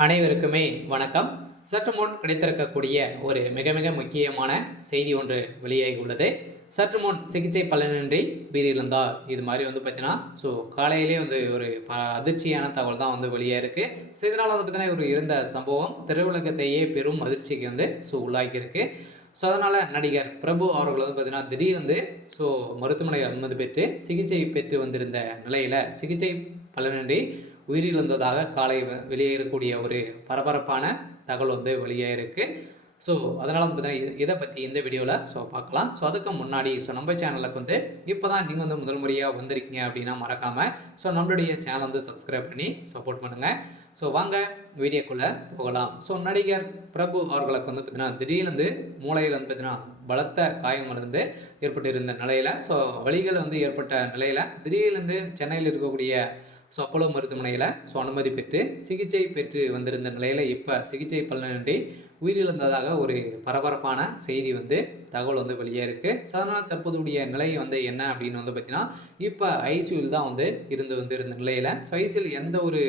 அனைவருக்குமே வணக்கம். சற்று முன் கிடைத்திருக்கக்கூடிய ஒரு மிக மிக முக்கியமான செய்தி ஒன்று வெளியாகி உள்ளது. சற்று முன் சிகிச்சை பலனின்றி உயிரிழந்தார். இது மாதிரி பார்த்தீங்கன்னா, காலையிலே ஒரு அதிர்ச்சியான தகவல் தான் வெளியாயிருக்கு. இதனால் பார்த்தீங்கன்னா ஒரு இருந்த சம்பவம் திரையுலகத்தையே பெரும் அதிர்ச்சிக்கு உள்ளாக்கியிருக்கு. அதனால் நடிகர் பிரபு அவர்கள் பார்த்தீங்கன்னா திடீர்னு மருத்துவமனையில் அனுமதி பெற்று சிகிச்சை பெற்று வந்திருந்த நிலையில் சிகிச்சை பலனின்றி உயிரிழந்ததாக காலை வெளியேறக்கூடிய ஒரு பரபரப்பான தகவல் வெளியாயிருக்கு. அதனால் பார்த்தீங்கன்னா இதை பற்றி இந்த வீடியோவில் பார்க்கலாம். அதுக்கு முன்னாடி நம்ம சேனலுக்கு இப்போ தான் நீங்கள் முதல் முறையாக வந்திருக்கீங்க அப்படின்னா மறக்காமல் நம்மளுடைய சேனல் சப்ஸ்கிரைப் பண்ணி சப்போர்ட் பண்ணுங்கள். வாங்க வீடியோக்குள்ளே போகலாம். நடிகர் பிரபு அவர்களுக்கு பார்த்தீங்கன்னா திடீர்னு மூளையில் பார்த்தீங்கன்னா பலத்த காயம் ஏற்பட்டிருந்த நிலையில் வலிகள் ஏற்பட்ட நிலையில் திடீர்னு சென்னையில் இருக்கக்கூடிய அப்போலோ மருத்துவமனையில் அனுமதி பெற்று சிகிச்சை பெற்று வந்திருந்த நிலையில் இப்போ சிகிச்சை பலனின்றி உயிரிழந்ததாக ஒரு பரபரப்பான செய்தி தகவல் வெளியே இருக்குது. அதனால் தற்போதைய நிலை என்ன அப்படின்னு பார்த்தீங்கன்னா இப்போ ஐசியூவில் தான் இருந்து வந்திருந்த நிலையில் ஐசியூவில் எந்த ஒரு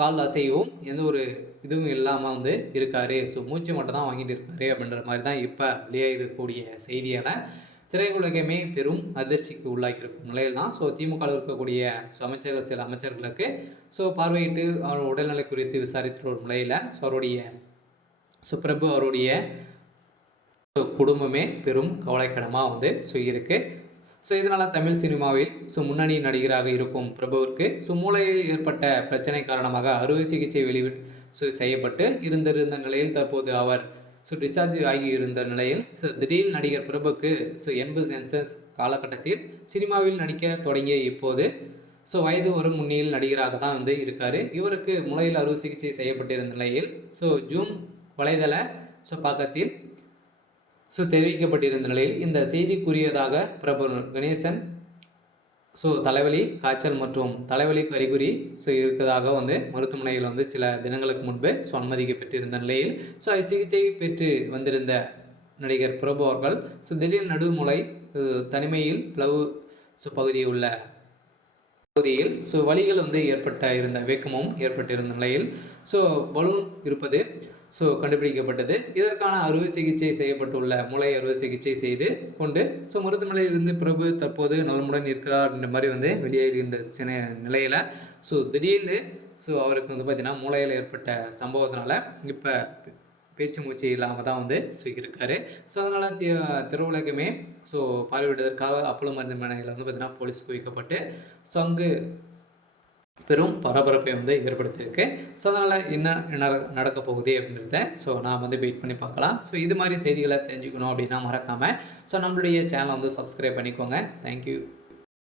கால் அசைவும் எந்த ஒரு இதுவும் இல்லாமல் இருக்கார். மூச்சு மட்டும் தான் வாங்கிட்டு இருக்காரு அப்படின்ற மாதிரி தான் இப்போ வெளியே இருக்கக்கூடிய செய்தியான திரையுலகமே பெரும் அதிர்ச்சிக்கு உள்ளாக்கியிருக்கும் நிலையில் தான் திமுக இருக்கக்கூடிய அமைச்சர்கள் சில அமைச்சர்களுக்கு பார்வையிட்டு அவர் உடல்நிலை குறித்து விசாரித்து ஒரு நிலையில் அவருடைய பிரபு அவருடைய குடும்பமே பெரும் கவலைக்கிடமாக இருக்கு. இதனால் தமிழ் சினிமாவில் முன்னணி நடிகராக இருக்கும் பிரபுவிற்கு மூளையில் ஏற்பட்ட பிரச்சனை காரணமாக அறுவை சிகிச்சை செய்யப்பட்டு இருந்திருந்த நிலையில் தற்போது அவர் டிஸ்சார்ஜ் ஆகி இருந்த நிலையில் திடீர் நடிகர் பிரபுக்கு 80 சென்சஸ் காலகட்டத்தில் சினிமாவில் நடிக்க தொடங்கிய இப்போது வயது ஒரு முன்னில் நடிகராக தான் இருக்கார். இவருக்கு மூளையில் அறுவை சிகிச்சை செய்யப்பட்டிருந்த நிலையில் ஜூம் வலைதள பக்கத்தில் தெரிவிக்கப்பட்டிருந்த நிலையில் இந்த செய்தி கூறியதாக பிரபு கணேசன் தலைவலி காய்ச்சல் மற்றும் தலைவலி அறிகுறி இருக்கிறதாக மருத்துவமனையில் சில தினங்களுக்கு முன்பு அனுமதிக்கப்பட்டிருந்த நிலையில் சிகிச்சை பெற்று வந்திருந்த நடிகர் பிரபு அவர்கள் திடீர் நடுமுலை தனிமையில் பிளவு பகுதியில் உள்ள பகுதியில் வலிகள் ஏற்பட்ட இருந்த வேக்கமும் ஏற்பட்டிருந்த நிலையில் பலூன் இருப்பது கண்டுபிடிக்கப்பட்டது. இதற்கான அறுவை சிகிச்சை செய்யப்பட்டுள்ள மூளை அறுவை சிகிச்சை செய்து கொண்டு மருத்துவமனையிலிருந்து பிரபு தற்போது நலமுடன் இருக்கிறார் அப்படின்ற மாதிரி வெளியேறி இருந்த நிலையில் திடீர்னு அவருக்கு பார்த்தீங்கன்னா மூளையில் ஏற்பட்ட சம்பவத்தினால இப்போ பேச்சு மூச்சு இல்லாமல் தான் இருக்காரு. அதனால் திரையுலகமே பார்வையிடுவதற்காக அப்போலோ மருத்துவமனையில் பார்த்தீங்கன்னா போலீஸ் குவிக்கப்பட்டு அங்கு பெரும் பரபரப்பை ஏற்படுத்தியிருக்கு. அதனால் என்ன நடக்க போகுது அப்படின்றத நான் வெயிட் பண்ணி பார்க்கலாம். இது மாதிரி செய்திகளை தெரிஞ்சுக்கணும் அப்படின்னா மறக்காமல் நம்மளுடைய சேனலை சப்ஸ்கிரைப் பண்ணிக்கோங்க. தேங்க்யூ.